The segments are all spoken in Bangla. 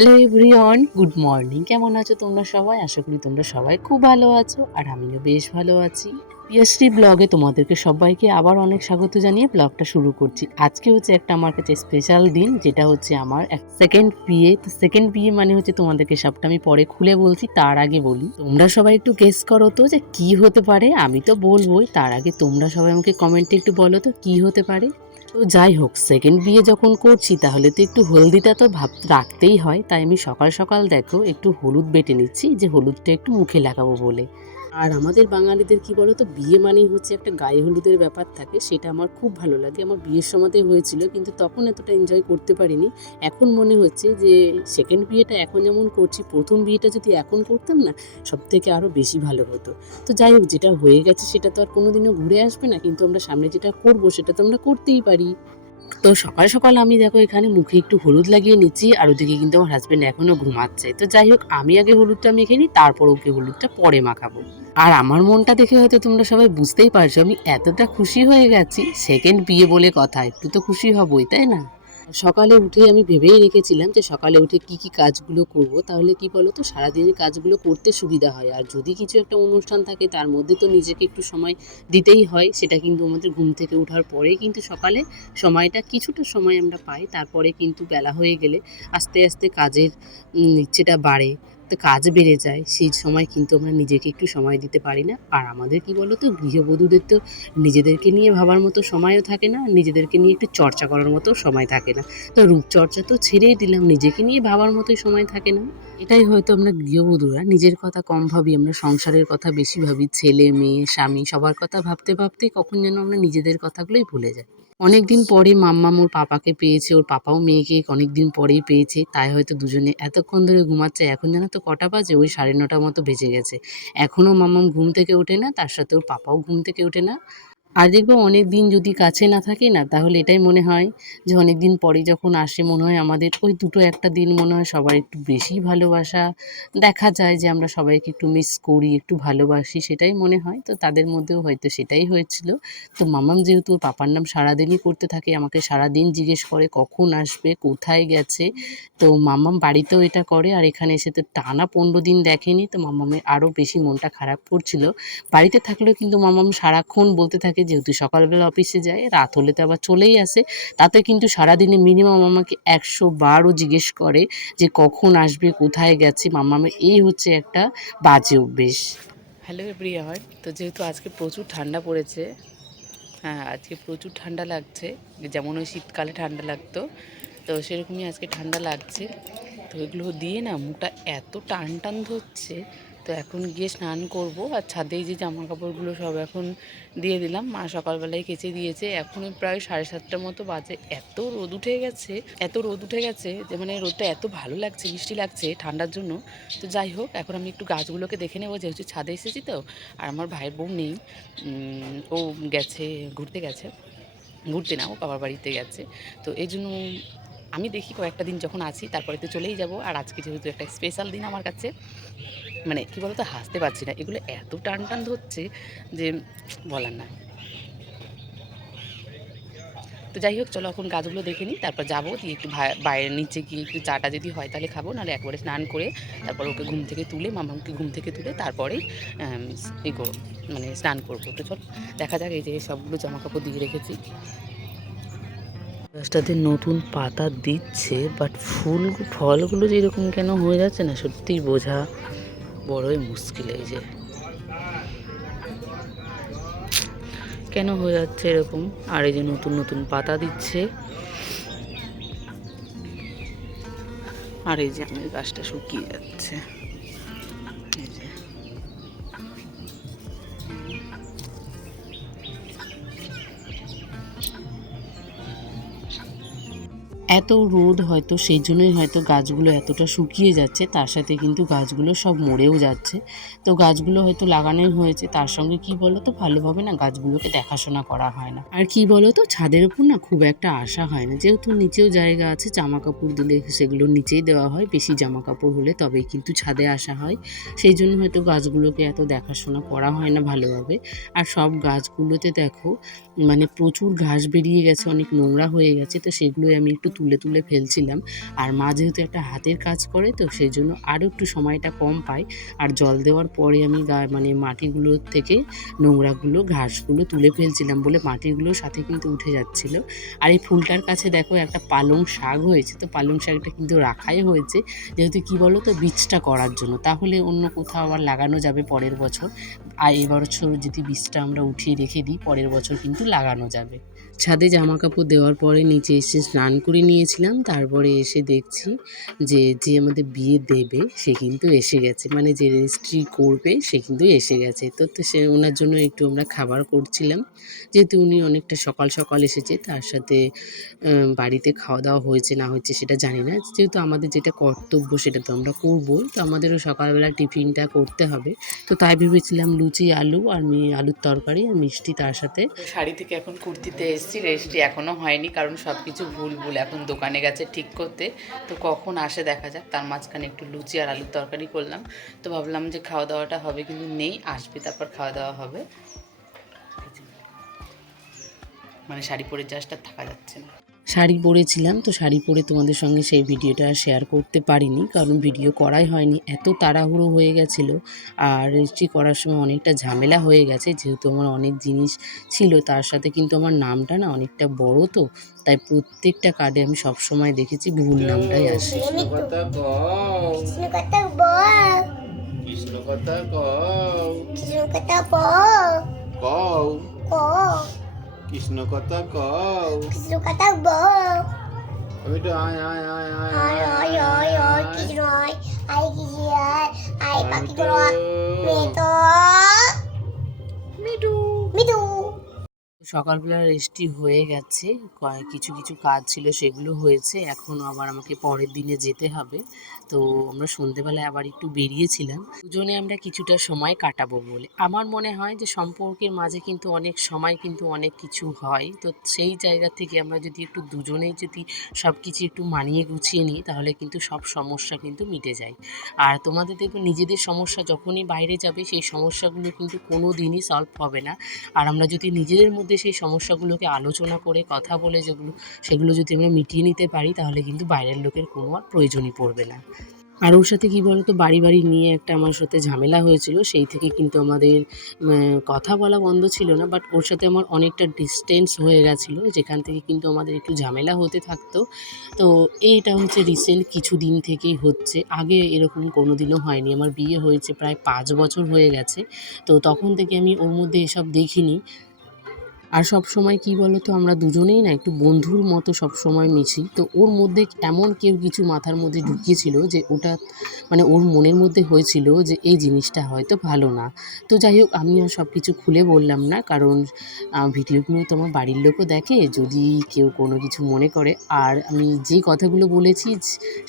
হ্যালো এভরিওয়ান গুড মর্নিং কেমন আছো তোমরা সবাই? আশা করি তোমরা সবাই খুব ভালো আছো, আর আমিও বেশ ভালো আছি। পিয়াশ্রী ব্লগে তোমাদেরকে সবাইকে আবার অনেক স্বাগত জানিয়ে ব্লগটা শুরু করছি। আজকে হচ্ছে একটা আমার কাছে স্পেশাল দিন, যেটা হচ্ছে আমার এক সেকেন্ড বিয়ে। তো সেকেন্ড বিয়ে মানে হচ্ছে তোমাদেরকে সবটা আমি পরে খুলে বলছি, তার আগে বলি। তোমরা সবাই একটু গেস করো তো যে কি হতে পারে, আমি তো বলবোই। তার আগে তোমরা সবাই আমাকে কমেন্টে একটু বলো তো, কি হতে পারে? তো যাই হোক সেকেন্ড বিয়ে যখন করছি, তাহলে তো একটু হলদিটা তো ভাব রাখতেই হয়। তাই আমি সকাল সকাল দেখো, একটু হলুদ বেটে নিচ্ছি, যে হলুদটা একটু মুখে লাগাবো বলে। আর আমাদের বাঙালিদের কি বলো তো বিয়ে মানেই হচ্ছে একটা গায়ে হলুদের ব্যাপার থাকে, সেটা আমার খুব ভালো লাগে। আমার বিয়ের সময়তে হয়েছিল, কিন্তু তখন এতটা এনজয় করতে পারিনি। এখন মনে হচ্ছে যে সেকেন্ড বিয়েটা এখন যেমন করছি, প্রথম বিয়েটা যদি এখন করতাম না সব থেকে আরও বেশি ভালো হতো। তো যাই হোক, যেটা হয়ে গেছে সেটা তো আর কোনোদিনও ঘুরে আসবে না, কিন্তু আমরা সামনে যেটা করব সেটা তো আমরা করতেই পারি। তো সকাল সকাল আমি দেখো এখানে মুখে একটু হলুদ লাগিয়ে নিচ্ছি, আর ওদিকে কিন্তু আমার হাজব্যান্ড এখনও ঘুমাচ্ছে। তো যাই হোক, আমি আগে হলুদটা মেখে নিই, তারপর ওকে হলুদটা পরে মাখাবো। আর আমার মনটা দেখে হয়তো তোমরা সবাই বুঝতেই পারছ, আমি এতটা খুশি হয়ে গেছি। সেকেন্ড বিয়ে বলে কথা, একটু তো খুশি হবই, তাই না? সকালে উঠে আমি ভেবেই রেখেছিলাম যে সকালে উঠে কি কি কাজগুলো করব। তাহলে কি বলো তো সারাদিনের কাজগুলো করতে সুবিধা হয়। আর যদি কিছু একটা অনুষ্ঠান থাকে, তার মধ্যে তো নিজেকে একটু সময় দিতেই হয়। সেটা কিন্তু আমাদের ঘুম থেকে ওঠার পরে কিন্তু সকালে সময়টা কিছুটা সময় আমরা পাই। তারপরে কিন্তু বেলা হয়ে গেলে আস্তে আস্তে কাজের ইচ্ছেটা বাড়ে। তো কাজ বেড়ে যায়, সেই সময় কিন্তু আমরা নিজেকে একটু সময় দিতে পারি না। আর আমাদের কি বলো তো গৃহবধূদের তো নিজেদেরকে নিয়ে ভাবার মতো সময়ও থাকে না, নিজেদেরকে নিয়ে একটু চর্চা করার মতো সময় থাকে না। তো রূপচর্চা তো ছেড়েই দিলাম, নিজেকে নিয়ে ভাবার মতোই সময় থাকে না। এটাই হয়তো আমরা গৃহবধূরা, নিজের কথা কম ভাবি, আমরা সংসারের কথা বেশি ভাবি, ছেলে, মেয়ে, স্বামী, সবার কথা ভাবতে ভাবতে কখন যেন আমরা নিজেদের কথাগুলোই ভুলে যাই। অনেক দিন পরে মাম্মা ওর পাপাকে পেয়েছে, ওর পাপাও মেয়েকে অনেক দিন পরেই পেয়েছে, তাই হয়তো দুজনে এতক্ষণ ধরে ঘুমাচ্ছে, এখন যেন তো কটা বাজে, ওই সাড়ে নটার মতো বেজে গেছে। এখনও মাম্মাম ঘুম থেকে ওঠে না, তার সাথে ওর পাপাও ঘুম থেকে ওঠে না। আর দেখব অনেক দিন যদি কাছে না থাকে না, তাহলে এটাই মনে হয় যে অনেক দিন পরে যখন আসে মনে হয় আমাদের, ওই দুটো একটা দিন মনে হয় সবার একটু বেশি ভালোবাসা। দেখা যায় যে আমরা সবাইকে একটু মিস করি, একটু ভালোবাসি, সেটাই মনে হয়। তো তাদের মধ্যেও হয়তো সেটাই হয়েছিল। তো মামাম যেহেতু ওর পাপার নাম সারাদিনই করতে থাকে, আমাকে সারাদিন জিজ্ঞেস করে কখন আসবে, কোথায় গেছে। তো মামাম বাড়িতেও এটা করে আর এখানে এসে তো টানা পনেরো দিন দেখেনি। তো মামামের আরও বেশি মনটা খারাপ করছিল। বাড়িতে থাকলেও কিন্তু মামাম সারাক্ষণ বলতে থাকে যেহেতু সকালবেলা অফিসে যায়, রাত হলে তো আবার চলেই আসে। তাতে কিন্তু সারাদিনে মিনিমাম আমাকে একশো বারও জিজ্ঞেস করে যে কখন আসবে, কোথায় গেছে। মামামের এই হচ্ছে একটা বাজে অভ্যেস। হ্যালো প্রিয়া হয় তো যেহেতু আজকে প্রচুর ঠান্ডা পড়েছে হ্যাঁ আজকে প্রচুর ঠান্ডা লাগছে, যেমন ওই শীতকালে ঠান্ডা লাগতো, তো সেরকমই আজকে ঠান্ডা লাগছে। তো এগুলো দিয়ে না মুখটা এত টান টান ধরছে তো এখন গিয়ে স্নান করব আর ছাদেই যে জামা কাপড়গুলো সব এখন দিয়ে দিলাম। মা সকালবেলায় কেচে দিয়েছে। এখন প্রায় সাড়ে সাতটার মতো বাজে। এত রোদ উঠে গেছে, এত রোদ উঠে গেছে যে মানে রোদটা এত ভালো লাগছে, মিষ্টি লাগছে ঠান্ডার জন্য। তো যাই হোক, এখন আমি একটু গাছগুলোকে দেখে নেব। যেহেতু ছাদে এসেছি তো, আর আমার ভাইয়ের বোন নেই ও গেছে, ঘুরতে গেছে। ঘুরতে না, ও বাবার বাড়িতে গেছে। তো এই জন্য আমি দেখি কয়েকটা দিন যখন আছি, তারপরে তো চলেই যাব। আর আজকে যেহেতু একটা স্পেশাল দিন আমার কাছে মানে কী বলতো, হাসতে পারছি না। এগুলো এত টান টান ধরছে যে বলার না। তো যাই হোক, চলো এখন গাছগুলো দেখে নিই, তারপর যাব, দিয়ে একটু বাইরের নিচে গিয়ে একটু চাটা যদি হয় তাহলে খাব, নাহলে একবারে স্নান করে তারপর ওকে ঘুম থেকে তুলে, মামাকে ঘুম থেকে তুলে তারপরেই ই করো মানে স্নান করব। তো চল, দেখা যাক এই যে সবগুলো জামা কাপড় দিয়ে রেখেছি। গাছটাতে নতুন পাতা দিচ্ছে বাট ফুল ফলগুলো যেরকম কেন হয়ে যাচ্ছে না, সত্যিই বোঝা বড়ই মুশকিল এই যে। কেন হয়ে যাচ্ছে এরকম? আর এই যে নতুন নতুন পাতা দিচ্ছে। আর এই যে আমের গাছটা শুকিয়ে যাচ্ছে। এত রোদ হয়তো সেই জন্যই হয়তো গাছগুলো এতটা শুকিয়ে যাচ্ছে, তার সাথে কিন্তু গাছগুলো সব মরেও যাচ্ছে। তো গাছগুলো হয়তো লাগানোই হয়েছে, তার সঙ্গে কি বলো তো ভালোভাবে না গাছগুলোকে দেখাশোনা করা হয় না। আর কি বলো তো ছাদের উপর না খুব একটা আশা হয় না। যেহেতু নিচেও জায়গা আছে জামা কাপড় দিলে সেগুলো নিচেই দেওয়া হয়, বেশি জামা কাপড় হলে তবেই কিন্তু ছাদে আসা হয়। সেই জন্য হয়তো গাছগুলোকে এত দেখাশোনা করা হয় না ভালোভাবে। আর সব গাছগুলোতে দেখো মানে প্রচুর ঘাস বেরিয়ে গেছে, অনেক নোংরা হয়ে গেছে, তো সেগুলোই আমি একটু তুলে তুলে ফেলছিলাম। আর মা যেহেতু একটা হাতের কাজ করে, তো সেই জন্য আরও একটু সময়টা কম পাই আর জল দেওয়ার পরে আমি গা মানে মাটিগুলোর থেকে নোংরাগুলো, ঘাসগুলো তুলে ফেলছিলাম বলে মাটিগুলোর সাথে কিন্তু উঠে যাচ্ছিল। আর এই ফুলটার কাছে দেখো একটা পালং শাক হয়েছে, তো পালং শাকটা কিন্তু রাখাই হয়েছে। যেহেতু কি বলো তো বীজটা করার জন্য। তাহলে অন্য কোথাও আবার লাগানো যাবে পরের বছর। আর এবছর যদি বীজটা আমরা উঠিয়ে রেখে দিই, পরের বছর কিন্তু লাগানো যাবে। ছাদে জামা কাপড় দেওয়ার পরে নিচে এসে স্নান করে নিয়েছিলাম। তারপরে এসে দেখছি যে যে আমাদের বিয়ে দেবে, সে কিন্তু এসে গেছে। মানে যে রেজিস্ট্রি করবে, সে কিন্তু এসে গেছে। তো তো সে ওনার জন্য একটু আমরা খাবার করছিলাম। যেহেতু উনি অনেকটা সকাল সকাল এসেছে, তার সাথে বাড়িতে খাওয়া দাওয়া হয়েছে, না হয়েছে সেটা জানি না। যেহেতু আমাদের যেটা কর্তব্য সেটা তো আমরা করব তো আমাদেরও সকালবেলা টিফিনটা করতে হবে। তো তাই ভেবেছিলাম লুচি, আলু আর আলুর তরকারি আর মিষ্টি তার সাথে। শাড়ি থেকে এখন কুর্তিতে এসেছি রেজিস্ট্রি এখনও হয়নি, কারণ সব কিছু ভুল ভুল, এখন দোকানে গেছে ঠিক করতে। তো কখন আসে দেখা যাক, তার মাঝখানে একটু লুচি আর আলুর তরকারি করলাম। তো ভাবলাম যে খাওয়া দাওয়াটা হবে কিন্তু নেই, আসবে তারপর খাওয়া দাওয়া হবে মানে শাড়ি পরে জাস্ট আর থাকা যাচ্ছে না। শাড়ি পরেছিলাম তো শাড়ি পরে তোমাদের সঙ্গে সেই ভিডিওটা শেয়ার করতে পারিনি কারণ ভিডিও করাই হয়নি। এত তাড়াহুড়ো হয়ে গেছিল আর রেজিস্ট্রি করার সময় অনেকটা ঝামেলা হয়ে গেছে যেহেতু আমার অনেক জিনিস ছিল তার সাথে কিন্তু আমার নামটা না অনেকটা বড় তো তাই প্রত্যেকটা কার্ডে আমি সবসময় দেখেছি ভুল নামটাই আসে। কৃষ্ণ কথা কও। কৃষ্ণ কথা কও। কও। কৃষ্ণ কথা কও কৃষ্ণ কথা বল আমি তো আয় আয় আয় আয় আয় আয় আয় আয় কৃষ্ণ আয় আয় কৃষ্ণ আয় আয় পাখি গুলো মেয়ে মিঠু সকালবেলা রেস্টি হয়ে গেছে। কিছু কিছু কাজ ছিল, সেগুলো হয়েছে। এখন আবার আমাকে পরের দিনে যেতে হবে। তো আমরা সন্ধেবেলায় আবার একটু বেরিয়েছিলাম। দুজনে আমরা কিছুটা সময় কাটাবো বলে। আমার মনে হয় যে সম্পর্কের মাঝে কিন্তু অনেক সময় কিন্তু অনেক কিছু হয়। তো সেই জায়গা থেকে আমরা যদি একটু দুজনেই যদি সব কিছু একটু মানিয়ে গুছিয়ে নিই, তাহলে কিন্তু সব সমস্যা কিন্তু মিটে যায়। আর তোমাদের দেখবে নিজেদের সমস্যা যখনই বাইরে যাবে, সেই সমস্যাগুলো কিন্তু কোনো দিনই সলভ হবে না। আর আমরা যদি নিজেদের মধ্যে সেই সমস্যাগুলোকে আলোচনা করে কথা বলে যেগুলো, সেগুলো যদি আমরা মিটিয়ে নিতে পারি, তাহলে কিন্তু বাইরের লোকের কোনো আর প্রয়োজনই পড়বে না। আর ওর সাথে কী বলতো, বাড়ি বাড়ি নিয়ে একটা আমার সাথে ঝামেলা হয়েছিল, সেই থেকে কিন্তু আমাদের কথা বলা বন্ধ ছিল না বাট ওর সাথে আমার অনেকটা ডিস্টেন্স হয়ে গেছিল, যেখান থেকে কিন্তু আমাদের একটু ঝামেলা হতে থাকতো। তো এইটা হচ্ছে রিসেন্ট কিছু দিন থেকেই হচ্ছে। আগে এরকম কোনো দিনও হয়নি, আমার বিয়ে হয়েছে প্রায় পাঁচ বছর হয়ে গেছে। তো তখন থেকে আমি ওর মধ্যে এসব দেখিনি। আর সব সময় কি বলো তো আমরা দুজনেই না একটু বন্ধুর মতো সব সময় মিশি। তো ওর মধ্যে এমন কেউ কিছু মাথার মধ্যে ঢুকিয়েছিল যে ওটা মানে ওর মনের মধ্যে হয়েছিল যে এই জিনিসটা হয়তো ভালো না। তো যাই হোক, আমি আর সব কিছু খুলে বললাম না, কারণ ভিডিওগুলো তো আমার বাড়ির লোকও দেখে, যদি কেউ কোনো কিছু মনে করে। আর আমি যে কথাগুলো বলেছি,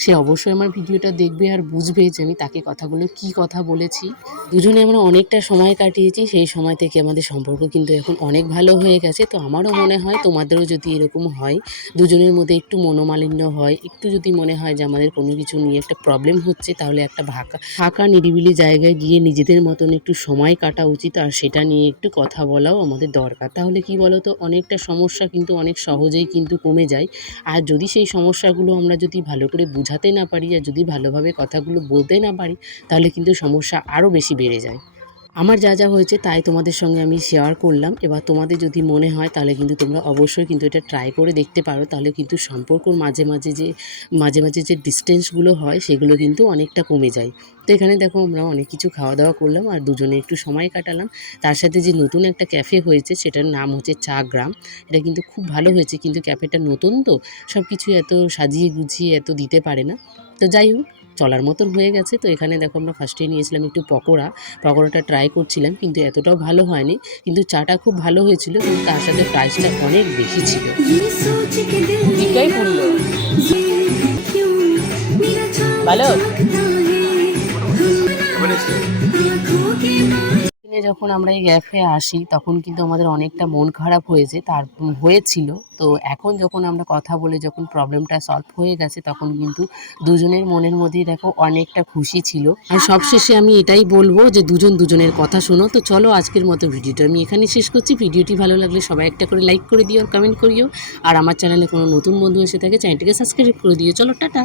সে অবশ্যই আমার ভিডিওটা দেখবে আর বুঝবে যে আমি তাকে কথাগুলো কি কথা বলেছি। দুজনে আমরা অনেকটা সময় কাটিয়েছি, সেই সময় থেকে আমাদের সম্পর্ক কিন্তু এখন অনেক ভালো হয়ে গেছে, তো আমারও মনে হয় তোমাদেরও যদি এরকম হয়, দুজনের মধ্যে একটু মনোমালিন্য হয়, একটু যদি মনে হয় যে আমাদের কোনো কিছু নিয়ে একটা প্রবলেম হচ্ছে, তাহলে একটা ফাঁকা ফাঁকা নিরিবিলি জায়গায় গিয়ে নিজেদের মতন একটু সময় কাটা উচিত, আর সেটা নিয়ে একটু কথা বলাও আমাদের দরকার। তাহলে কি বলো তো অনেকটা সমস্যা কিন্তু অনেক সহজেই কিন্তু কমে যায়। আর যদি সেই সমস্যাগুলো আমরা যদি ভালো করে বোঝাতে না পারি, আর যদি ভালোভাবে কথাগুলো বলতে না পারি, তাহলে কিন্তু সমস্যা আরও বেশি বেড়ে যায়। আমার যা যা হয়েছে তাই তোমাদের সঙ্গে আমি শেয়ার করলাম। এবার তোমাদের যদি মনে হয় তাহলে কিন্তু তোমরা অবশ্যই কিন্তু এটা ট্রাই করে দেখতে পারো। তাহলে কিন্তু সম্পর্কর মাঝে মাঝে যে, মাঝে মাঝে যে ডিস্টেন্সগুলো হয় সেগুলো কিন্তু অনেকটা কমে যায়। তো এখানে দেখো আমরা অনেক কিছু খাওয়া দাওয়া করলাম আর দুজনে একটু সময় কাটালাম। তার সাথে যে নতুন একটা ক্যাফে হয়েছে সেটার নাম হচ্ছে চা গ্রাম এটা কিন্তু খুব ভালো হয়েছে কিন্তু ক্যাফেটা নতুন তো সব কিছু এত সাজিয়ে গুছিয়ে এত দিতে পারে না। তো যাই হোক চলার মতন হয়ে গেছে। তো এখানে দেখো আমরা ফার্স্টে নিয়েছিলাম একটু পকোড়া। পকোড়াটা ট্রাই করছিলাম কিন্তু এতটাও ভালো হয়নি। কিন্তু চাটা খুব ভালো হয়েছিল কিন্তু তার সাথে প্রাইসটা অনেক বেশি ছিল। ভালো? যখন আমরা এই গ্যাপে আসি, তখন কিন্তু আমাদের অনেকটা মন খারাপ হয়েছে তার হয়েছিল। তো এখন যখন আমরা কথা বলে যখন প্রবলেমটা সলভ হয়ে গেছে, তখন কিন্তু দুজনের মনের মধ্যেই দেখো অনেকটা খুশি ছিল। আর সবশেষে আমি এটাই বলব যে, দুজন দুজনের কথা শোনো। তো চলো আজকের মতো ভিডিওটা আমি এখানে শেষ করছি। ভিডিওটি ভালো লাগলে সবাই একটা করে লাইক করে দিও আর কমেন্ট করিও। আর আমার চ্যানেলে কোনো নতুন বন্ধু এসে থাকে চ্যানেলটিকে সাবস্ক্রাইব করে দিও। চলো, টাটা!